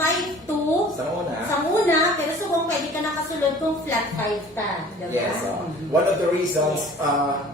5 to sa una, pero subong pwede ka nakasulod kung flat 5 ta. Diba? Yes. One of the reasons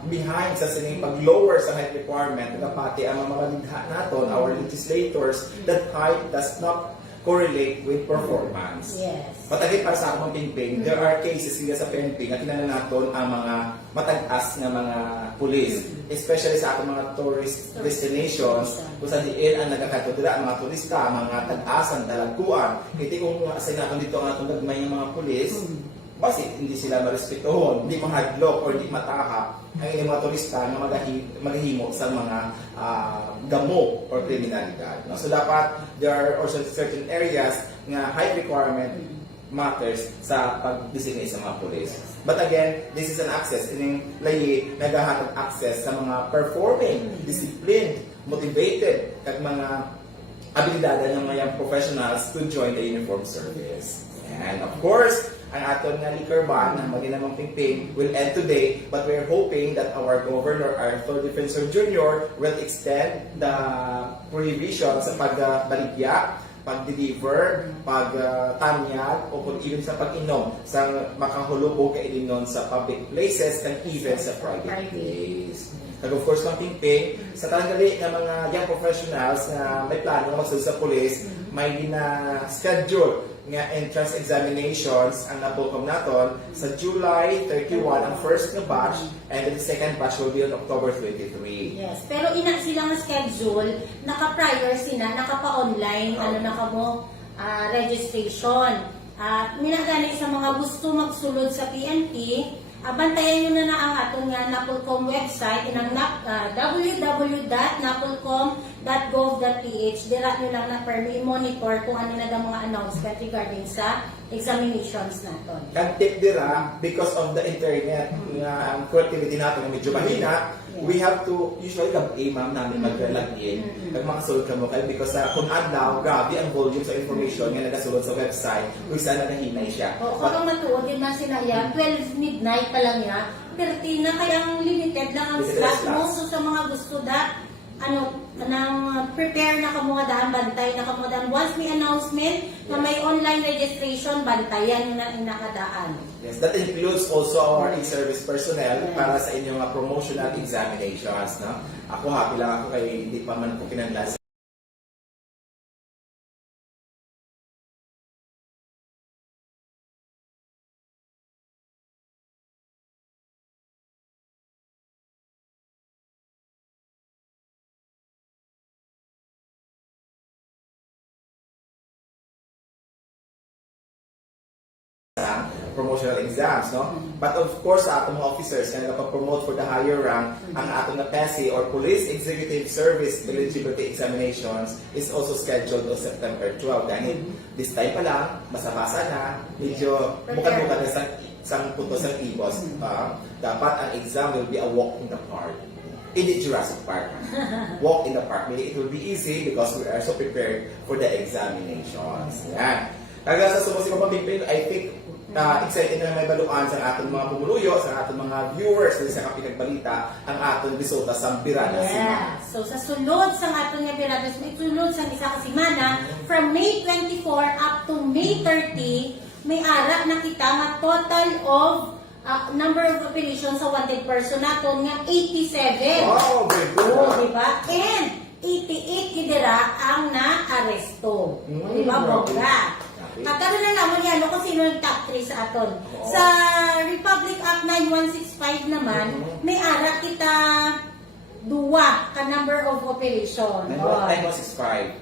behind sa sining pag-lower sa height requirement, pati ang mga lidha naton, our legislators, that height does not correlate with performance. Yes. But again, para sa akong pingping, there are cases nga sa PNP na kinanan naton ang mga matag-as nga mga pulis, especially sa atong mga tourist destinations, kung saan diin ang nagkakatudra ang mga turista, mga tag-asan, dalagkuan. Iti kung asay naton dito ang atong gagmay ng mga pulis, basi hindi sila marespetohon, hindi mahadlok or hindi mataha ang ilang mga turista na maghihimo sa mga gamo or kriminalidad. No? So dapat there are also certain areas nga height requirement matters sa pag-designate sa mga pulis. But again, this is an access. Ining layi naghahatag access sa mga performing, disciplined, motivated, kag mga abilidad ng mga professionals to join the uniformed service. And of course, ang aton nga liquor ban na maginamang pingping will end today, but we're hoping that our Governor Arthur Defensor Jr. will extend the prohibition sa pagbaligya, pag-deliver, pag-tanyag, o kung even sa pag-inom sa makahulog o kailinon sa public places and even sa private place. Kag of course, ng pingping, sa tanggali ng mga young professionals na may plano na magsulod sa police, may schedule nga entrance examinations ang napulkom naton sa July 31 ang first na batch, and then the second batch will be on October 23. Yes, pero ina sila nga schedule, naka-prior sila, naka-pa-online, ano na kamo, registration. At minagani sa mga gusto magsulod sa PNP, bantayan nyo na ang atong nga Napolcom website, inang www.napolcom.gov.ph. Dira nyo lang na permi monitor kung ano na ang mga announcement regarding sa examinations naton. Kag tip dira, because of the internet nga ang connectivity natin medyo mahina, we have to usually ma'am namin mag-log in, kag makasulod ka mo kayo because kung adlaw, grabe ang volume sa information nga nagasulod sa website, kung saan nagahinay siya. Kung matuod yun na sila yan, 12 midnight pa lang yan, 13 na kayang limited lang ang slot mo. So sa mga gusto prepare na kamo daan, bantay na kamo daan. Once may announcement na may online registration, bantayan nyo na inakadaan. Yes, that includes also our in-service personnel para sa inyong promotional examinations. No? Ako happy lang ako kay hindi pa man ko kinanlan sa promotional exams, no? But of course, sa atong mga officers na nagpa-promote for the higher rank, ang atong na PESI or Police Executive Service Eligibility Examinations is also scheduled on September 12. Dahil this time pa lang, basa-basa na, medyo bukan-bukan na sa punto sa ibos. Dapat ang exam will be a walk in the park. In the Jurassic Park. Walk in the park. Meaning it will be easy because we are so prepared for the examinations. Yan. Kaya sa sumusipang pagpipin, I think excited na may baluan sa atong mga pumuluyo, sa atong mga viewers sa Kapinagbalita, ang atong resulta sa Birada Semana. So sa sulod sa atong nga Birada Semana, sulod sa isa ka semana, from May 24 up to May 30, may ara na kita nga total of number of operations sa wanted person naton nga 87. Wow, very good. Diba? And 88 kidira ang na-aresto. Diba, Bogga? Kakaroon na naman yan, kung sino yung top 3 sa aton. Sa Republic Act 9165 naman, may ara kita duwa ka number of operation. 9165.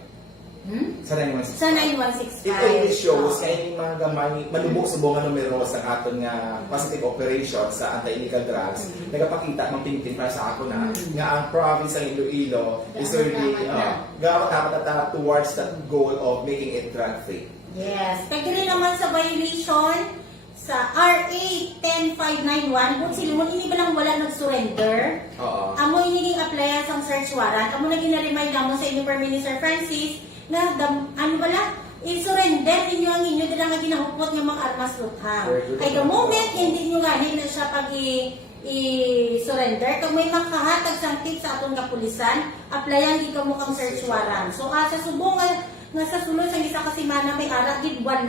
Sa 9165. Sa 9165. It only shows kaya yung mga gamay, malubog sa bunga numero sa aton nga positive operation sa anti-illegal drugs, nagapakita, mapintin para sa ako na nga ang province ng Iloilo is really dapat towards that goal of making it drug-free. Yes. Pwede rin naman sa violation sa RA 10591, kung sila mo ini ba lang wala nag-surrender, amo iniging applyan sa search warrant, amo naging na-remind mo sa inyo per Minister Francis na ano bala, i-surrender ninyo ang inyo dila nga ginahupot nga mga armas luthang. Kay the moment hindi nyo ganin na siya pag i-surrender, kung may makahatag sang tip sa atong kapulisan, applyan ikaw mo kang search warrant. So sa subungan nga sa sulod sa isa ka semana may ara gid 8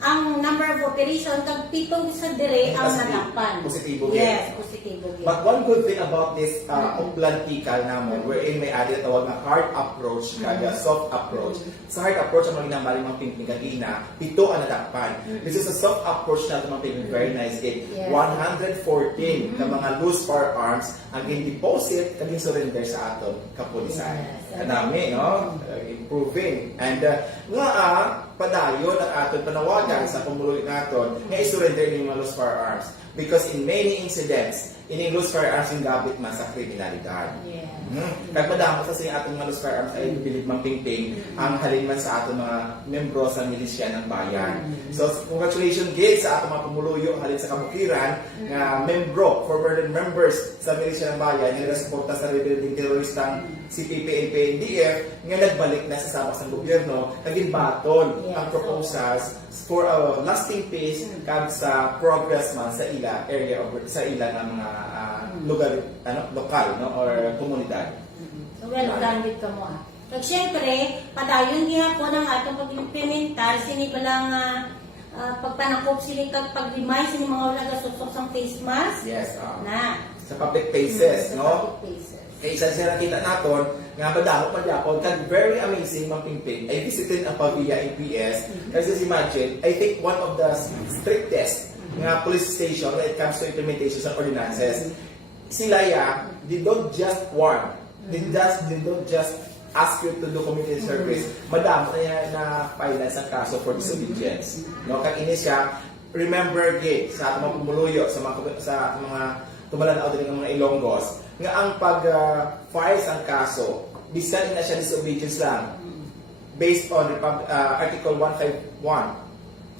ang number of operation kag 7 sa dire ang nadapan. Positibo Yes, positibo gyud. But one good thing about this uplantikal namon, wherein may added tawag na hard approach kaya soft approach. Sa hard approach ang mga ginambali mga pingping kanina, 7 ang nadakpan. This is a soft approach na mga pingping, very nice it. Yes. 114 ka mga loose firearms ang in-deposit kaging surrender sa aton kapulisan. Yes. Kanami, no? Improving. And padayon ang aton panawagan sa pumuluit naton nga i-surrender ni mga loose firearms. Because in many incidents, ini loose firearms yung gabit man sa kriminalidad. Yes. Kag madamo sa siya atong mga loose firearms ay bilib mang pingping ang halin man sa aton mga membro sa milisya ng bayan. So congratulations gid sa atong mga pumuluyo halin sa kabukiran nga membro, former members sa milisya ng bayan nga nagsuporta sa rebuilding teroristang CPP and PNDF nga nagbalik na sa sabak ng gobyerno naging baton ang proposals for a lasting peace kag sa progress man sa ila area of sa ila ng mga lugar lokal no or komunidad. So well done gid kamo ah. Kag syempre padayon gihapon ang atong pag-implementar sini balang pagpanakop sini kag paglimay sini mga wala gasuksok sang face mask. Yes, Na sa public places, no? Public places. Kaya isa siya nakita naton, nga badako pa Japon, kag very amazing mang pingping. I visited ang Pavia APS. Kasi imagine, I think one of the strictest nga police station when it comes to implementation ng ordinances. Sila they don't just warn. They don't just ask you to do community service. Madamo na yan na finance ang kaso for disobedience. No, kag ini siya, remember gate sa atong mga pumuluyo sa mga tumalanaw din ng mga Ilonggos nga ang pag-file ang kaso bisan na siya disobedience lang based on Article 151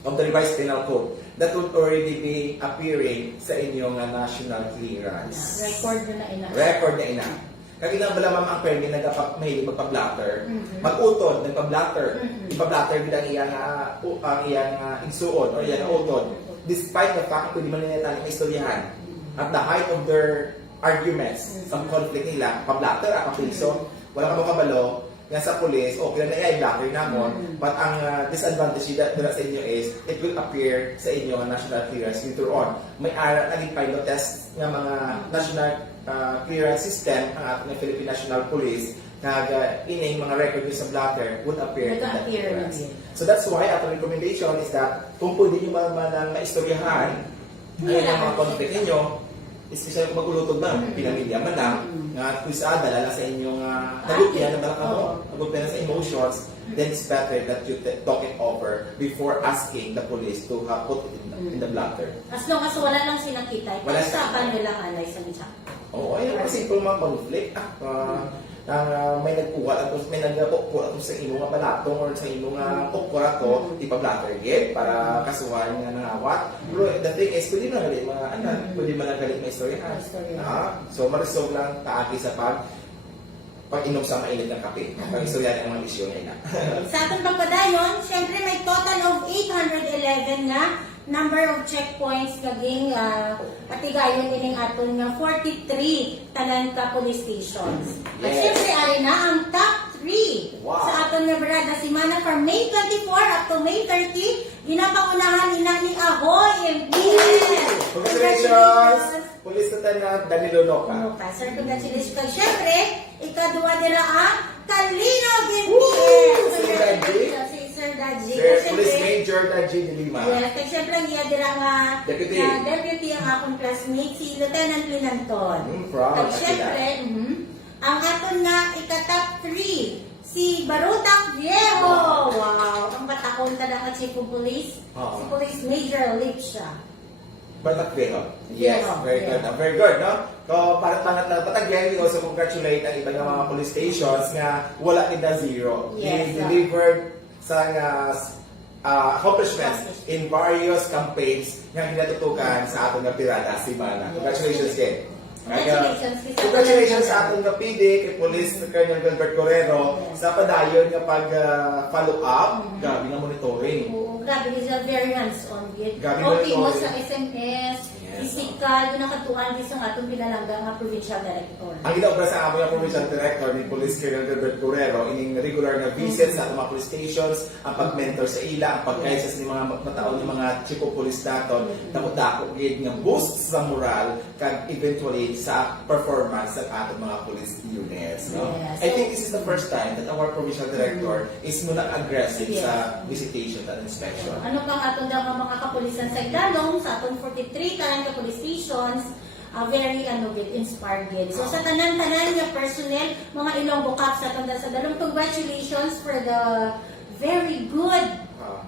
of the Revised Penal Code that would already be appearing sa inyong national clearance. Record na ina. Record na ina. Kag inabala ma'am ang permi mahilig magpa-blatter. Mag-utod, nagpa-blatter. Ipa-blatter gid ang iyang igsuon or iyang utod. Despite the fact na pwede man nila tani maistoryahan. At the height of their arguments, sa conflict nila, pa-blatter, pa-piso, wala ka mo kabalo, nga sa police, okay na i-blatter namon, but ang disadvantage nila sa inyo is, it will appear sa inyo ang national clearance later on. May naging pilot test ng mga national clearance system ang ating Philippine National Police na ining mga record nyo sa blatter would appear in that clearance. So that's why our recommendation is that kung pwede nyo man maistoryahan ang mga conflict ninyo, especially kung mag-ulutog na, pinamilya man na, nga kung dala sa inyong nagupya na balak nagupya na sa emotions, then it's better that you talk it over before asking the police to put it in the blatter. As long as wala lang sinakita, ipagsapan nyo lang alay sa nisa. Oo, ayun kasi kung mga conflict, may nagkuha at may nagkuha at sa imo nga balatong or sa imo nga kukura to, ipa-blatter gate para kasuhan nga nangawat. Pero the thing is, pwede na galit mga pwede man galit may istoryahan. So marisog lang taagi sa pag-inom sa mainit ng kape. Pag-istoryahan ang mga isyo nila. Sa ating pagpadayon, syempre may total of 811 na number of checkpoints kaging patigayon ining aton nga 43 tanan ka police stations. At syempre ari na ang top 3 sa aton nga brada semana from May 24 up to May 30 ginapangunahan ina ni Ahoy MPS. Congratulations! Police Lieutenant Danilo Noca. Sir, congratulations. Kag syempre, ikaduwa nila ang Calinog MPS. Sir Dadji. Police Major Dadji de Lima. Yes, kaya siyempre ang iya dira nga deputy ang akong classmate, si Lieutenant Linanton. Proud. Kaya siyempre, ang aton nga ika-top 3, si Barutak Viejo. Wow, ang batakon talaga ang chief of police. Si Police Major Lipsha. Batak Viejo. Yes, very good. Very good, no? So, para Batak Viejo, we also congratulate ang ibang mga police stations nga wala na zero. Yes, They delivered sa accomplishments in various campaigns nga ginatutukan sa atong nga pirata semana. Congratulations, Ken. Congratulations sa atong kapide kay Police Colonel Gilbert Correro sa padayon nga pag-follow up, gabi nga monitoring. Oo, grabe, he's a very hands-on yun. Gabi Okay mo monitoring. sa SMS, physical, yung nakatuan din sa atong pinalangga nga provincial director. Ang ginaobra sa aming provincial director ni Police Colonel Gilbert Correro, ining regular na visits sa atong mga police stations, ang pag-mentor sa ila, ang pag-guides ni mga mataon ni mga chief of police daton, dako gid nga boost sa moral kag eventually sa performance sa atong mga police units. No? Yes. I think this is the first time that our provincial director is muna aggressive sa visitation at inspection. Ano pang atong daw nga mga kapulisan sa Iglalong, sa atong 43 kanan ka police stations, very inspired gid. So sa tanan-tanan nga personnel, mga Ilonggo Cops sa atong sa dalong, congratulations for the very good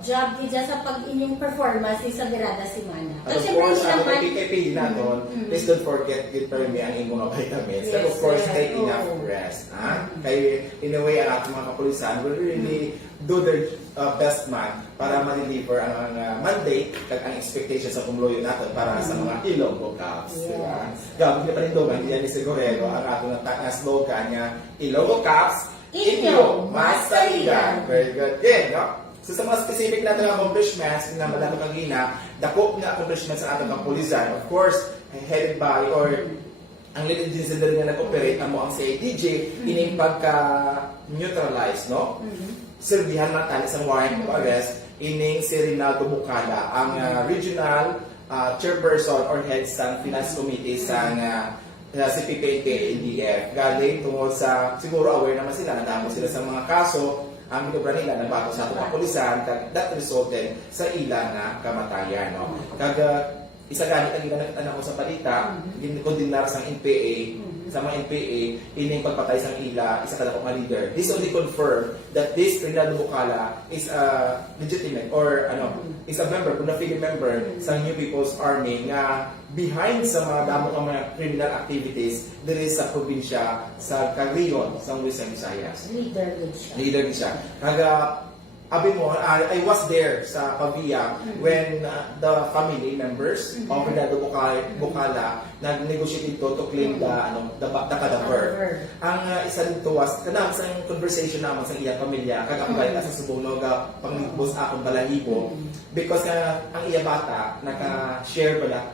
job gid sa pag-inyong performance sa Virada Semana. At of course, ang PKP naton, please don't forget give me ang inyong mga vitamins. And of course, take enough rest. Kaya in a way, ang ating mga kapulisan will really do their best man para ma-deliver ang mandate kag ang expectations sa pumuluyo natin para sa mga Ilonggo Cops. Diba? Gawin na panindogan, diyan ni Sigurero ang atong slogan niya, Ilonggo Cops, inyo mas saligan. Very good. Yeah, no? So sa mga specific natin accomplishments na malalo kagina, dako nga accomplishments sa ating kapulisan, of course, headed by or ang lead agency na rin na nag-operate mo ang CIDJ, ining pagka-neutralize, no? Serbihan na tayo sa warrant of arrest, ining si Rinaldo Bucala, ang regional chairperson or head sa finance committee sa CPP-NDF. Galing tungkol sa, siguro aware naman sila, nadamo sila sa mga kaso, ang binubra nila nagbago sa atong kapulisan, that resulted sa ila nga kamatayan. No? Isa ganit ang ginanakita ko sa balita, kondinar sa NPA, sa mga NPA, ining pagpatay sa ila, isa ka na leader. This only confirm that this Rinaldo Bucala is a legitimate or is a member, Bunafili member sa New People's Army nga behind sa mga damo ng mga criminal activities diri sa probinsya sa Cagayan, sa Western Visayas. Leader din siya. Abi mo, I was there sa Pavia when the family members of Rinaldo Bucala nag-negotiate ito to claim the cadaver. Ang isa dito was, kanang sa conversation naman sa iyang pamilya, kagapagay sa subunog, panglibos akong balahibo, because ang iya bata, naka-share pala,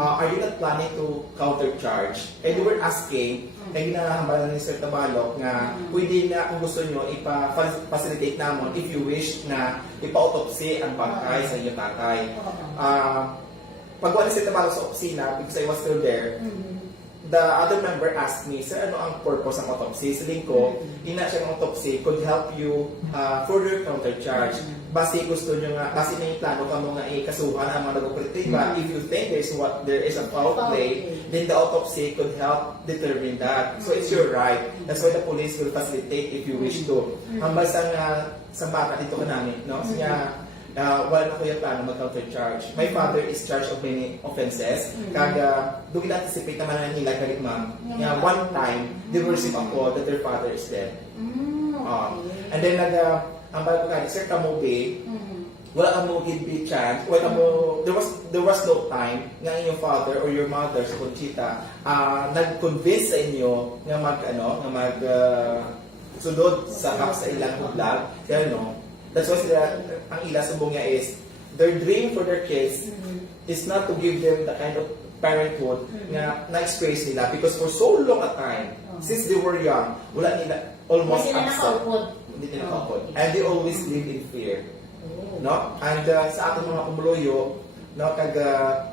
are you not planning to countercharge? And they were asking, ay ginahambalan ni Sir Tabalok nga pwede na kung gusto nyo ipa-facilitate namon if you wish na ipa-autopsy ang bangkay sa iyong tatay. Pagwa ni Sir Tabalok sa opisina, because I was still there, the other member asked me, Sir, ano ang purpose ng autopsy? Sabihin ko, ina siya ng autopsy could help you further countercharge. Basi gusto nyo nga, basi na yung plano ka mo nga ikasuhan ang mga nag-operatiba. If you think there is a foul play, then the autopsy could help determine that. So it's your right. That's why the police will facilitate if you wish to. Ang basta nga sa bata dito ka namin, no? Siya, wala na ko yung plano mag-countercharge. My father is charged of many offenses. Kaga, doon anticipate naman na nila kalit ma'am. One time, they will receive a call that their father is dead. And then, ang bago ka, Sir Kamobe, wala ka mo give chance, there was no time nga inyong father or your mother sa Conchita nag-convince sa inyo nga sunod sa ilang vlog. Kaya that's why ang ila subong niya is their dream for their kids is not to give them the kind of parenthood nga na-experience nila, because for so long a time, since they were young, wala nila almost hindi nila nakakot. And they always live in fear. No? And sa ating mga kumuloyo, no,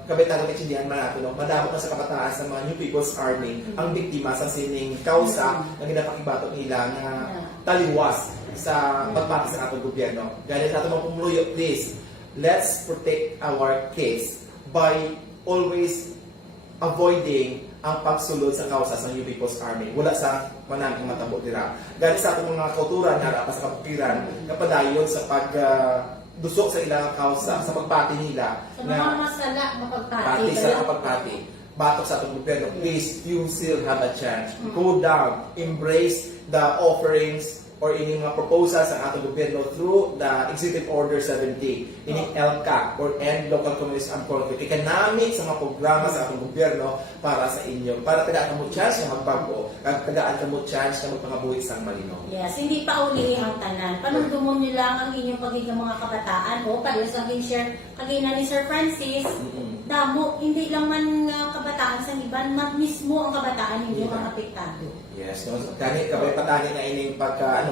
kabitagan ng intindihan man natin, no, madamot na sa kabataan sa mga New People's Army, ang biktima sa sining kausa na ginapakibato nila na taliwas sa pagpapit sa atong gobyerno. Ganit sa ating mga kumuloyo, please, let's protect our kids by always avoiding ang pagsulod sa kausa sa New People's Army. Wala sa manang matabo nila. Ganit sa atong mga kauturan, harap sa kapukiran, kapadayon sa dusok sa ilang kausa, sa pagpati nila. Sa mga masala, mapagpati. Sa pagpati. Batok sa atong gobyerno, please, you still have a chance. Go down, embrace the offerings or ining mga proposals sa atong gobyerno through the Executive Order 70, ining LCAC or End Local Communist Armed Conflict. Ikanamit sa mga programa sa atong gobyerno para sa inyo, para tagaan kamo chance na magbago, kag tagaan kamo chance na magpangabuhi sang malinaw. Yes, hindi pa uli ang tanan. Panundumon nyo lang ang inyong pagiging mga kabataan. O, parehas ang share kagina ni Sir Francis. Damo, hindi lang man kabataan sa iban, mismo ang kabataan hindi ang apektado. Yes, no? Kani kabay patani na ining pagka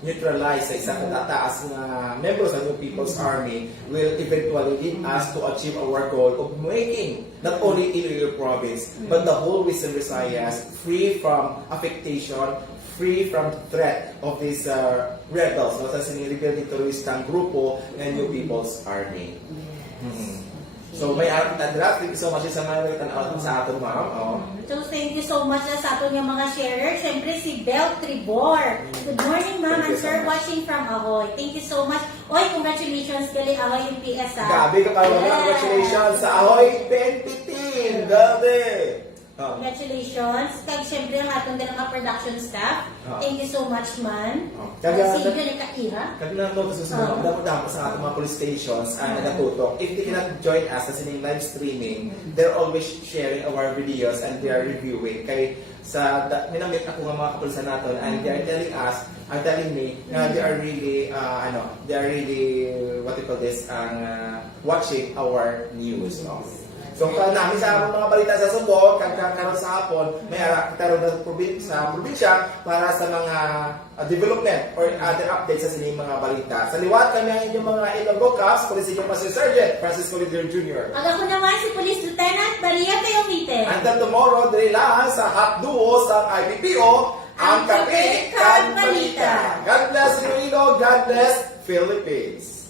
neutralize sa isang katataas na members ng New People's Army will eventually lead us to achieve our goal of making not only Iloilo province but the whole Western Visayas free from affectation, free from threat of these rebels, no, sa siniribel ni teroristang grupo ng New People's Army. So may thank you so much sa mga nagtanaw sa aton, ma'am. So thank you so much sa aton yung mga sharers. Siyempre si Bel Tribor. Good morning, ma'am, and sir, watching from Ahoy. Thank you so much. Oy, congratulations gali Ahoy yung PS, ha. Gabi ka kayo, congratulations sa Ahoy PNP team. Gabi. Congratulations. Kag siyempre ang atong din mga production staff. Thank you so much, man. Kaya Si Yun ay Kaira. kag na-notice sa mga dapat sa ating mga police stations ang nagatutok. If they cannot join us sa sining live streaming, they're always sharing our videos and they are reviewing. Kay sa minamit ako ng mga kapulisan natin and they are telling us, are telling me na they are really what you call this, watching our news. No? So namin sa mga balita sa Subo, karon sa hapon, may karon sa probinsya para sa mga development or other updates sa sining mga balita. Sa liwat kami ang inyong mga Ilonggo Caps, Police Master Sergeant Francisco Lider Jr. Ang ako naman si Police Lieutenant Maria Teomite. Until tomorrow, diri lang sa Hot Duo sa IPPO, ang Kape Kan Balita. God bless Iloilo, God bless Philippines.